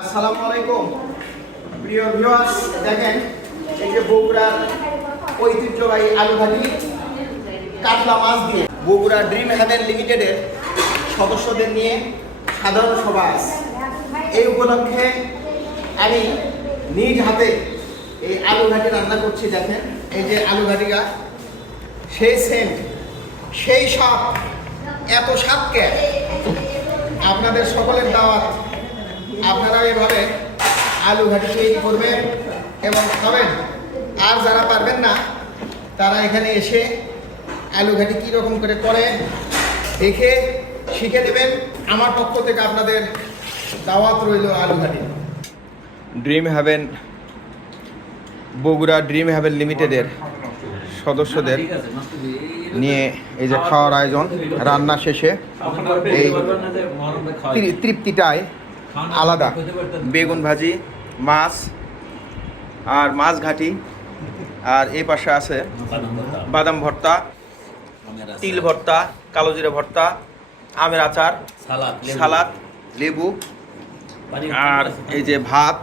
আসসালামু আলাইকুম। প্রিয় ভিউয়ার্স দেখেন, এই যে বগুড়ার ঐতিহ্যবাহী আলু ভাজি, কাতলা মাছ দিয়ে। বগুড়া ড্রিম হ্যাভেন লিমিটেডের সদস্যদের নিয়ে সাধারণ সভা এই উপলক্ষে আমি নিজ হাতে এই আলু ঘাটি রান্না করছি, দেখেন, এই যে আলু ঘাটিকা সেই সেন্ট সেই স্বাদ, এত স্বাদকে আপনাদের সকলের দাওয়াত। এভাবে আলু ঘাটি তৈরি করবেন এবং খাবেন। আর যারা পারবেন না তারা এখানে এসে আলু ঘাটি কীরকম করে করে দেখে শিখে নেবেন। আমার পক্ষ থেকে আপনাদের দাওয়াত রইল আলু ঘাটি। Dream Haven Bogura Dream Haven লিমিটেডের সদস্যদের নিয়ে এই যে খাওয়ার আয়োজন রান্না শেষে এই তৃ- তৃপ্তিটাই আলাদা। বেগুন ভাজি মাছ আর মাছ ঘাটি। আর এই পাশে আছে বাদাম ভর্তা তিল ভর্তা কালো জিরে ভর্তা আমের আচার সালাদ সালাদ লেবু। আর এই যে ভাত